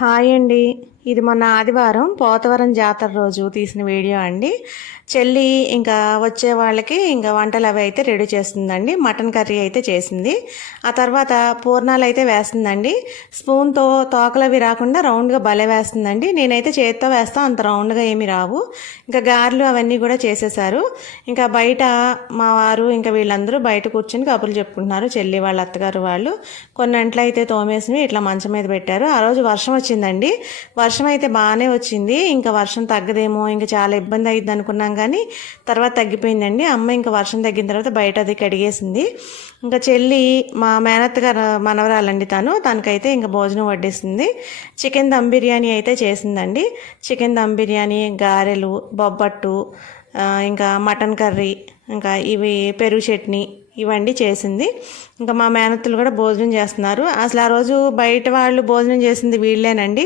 Hi అండి. ఇది మొన్న ఆదివారం పోతవరం జాతర రోజు తీసిన వీడియో అండి. చెల్లి ఇంకా వచ్చే వాళ్ళకి ఇంకా వంటలు అవి అయితే రెడీ చేస్తుందండి. మటన్ కర్రీ అయితే చేసింది. ఆ తర్వాత పూర్ణాలు అయితే వేస్తుందండి. స్పూన్తో తోకలు అవి రాకుండా రౌండ్గా భలే వేస్తుందండి. నేనైతే చేతితో వేస్తాను, అంత రౌండ్గా ఏమి రావు. ఇంకా గారెలు అవన్నీ కూడా చేసేసారు. ఇంకా బయట మా వారు ఇంకా వీళ్ళందరూ బయట కూర్చొని కబుర్లు చెప్పుకుంటున్నారు. చెల్లి వాళ్ళ అత్తగారు వాళ్ళు కొన్ని అంట్లు అయితే తోమేసినవి ఇట్లా మంచం మీద పెట్టారు. ఆ రోజు వర్షం వచ్చిందండి. వర్షం అయితే బాగానే వచ్చింది. ఇంకా వర్షం తగ్గదేమో, ఇంకా చాలా ఇబ్బంది అయ్యిద్ది అనుకున్నాం, కానీ తర్వాత తగ్గిపోయిందండి. అమ్మ ఇంకా వర్షం తగ్గిన తర్వాత బయట అది కడిగేసింది. ఇంకా చెల్లి మా మేనత్త గారు మనవరాలండి, తనకైతే ఇంకా భోజనం వడ్డిస్తుంది. చికెన్ దమ్ బిర్యానీ అయితే చేసిందండి. చికెన్ దమ్ బిర్యానీ, గారెలు, బొబ్బట్టు, ఇంకా మటన్ కర్రీ, ఇంకా ఇవి పెరుగు చట్నీ ఇవండి చేసింది. ఇంకా మా మేనత్తలు కూడా భోజనం చేస్తున్నారు. అసలు ఆ రోజు బయట వాళ్ళు భోజనం చేసింది వీళ్ళేనండి.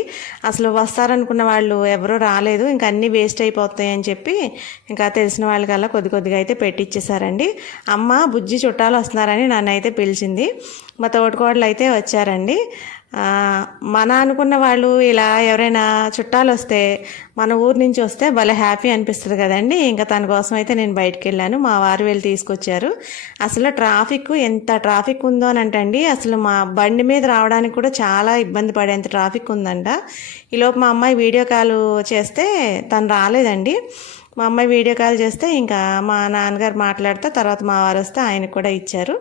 అసలు వస్తారనుకున్న వాళ్ళు ఎవరూ రాలేదు. ఇంకా అన్నీ వేస్ట్ అయిపోతాయి అని చెప్పి ఇంకా తెలిసిన వాళ్ళకల్లా కొద్ది కొద్దిగా అయితే పెట్టిచ్చేసారండి. అమ్మ బుజ్జి చుట్టాలు వస్తున్నారని నన్ను అయితే పిలిచింది. మా తోటికోడలు అయితే వచ్చారండి. మన అనుకున్న వాళ్ళు ఇలా ఎవరైనా చుట్టాలు వస్తే, మన ఊరు నుంచి వస్తే భలే హ్యాపీ అనిపిస్తుంది కదండి. ఇంకా తన కోసం అయితే నేను బయటికి వెళ్ళాను. మా వారు వెళ్ళి తీసుకొచ్చారు. అసలు ఎంత ట్రాఫిక్ ఉందో అని అంటండి. అసలు మా బండి మీద రావడానికి కూడా చాలా ఇబ్బంది పడేంత ట్రాఫిక్ ఉందంట. ఈలోపు మా అమ్మాయి వీడియో కాల్ చేస్తే తను రాలేదండి. మా అమ్మాయి వీడియో కాల్ చేస్తే ఇంకా మా నాన్నగారు మాట్లాడితే తర్వాత మా వారు వస్తే ఆయనకు కూడా ఇచ్చారు.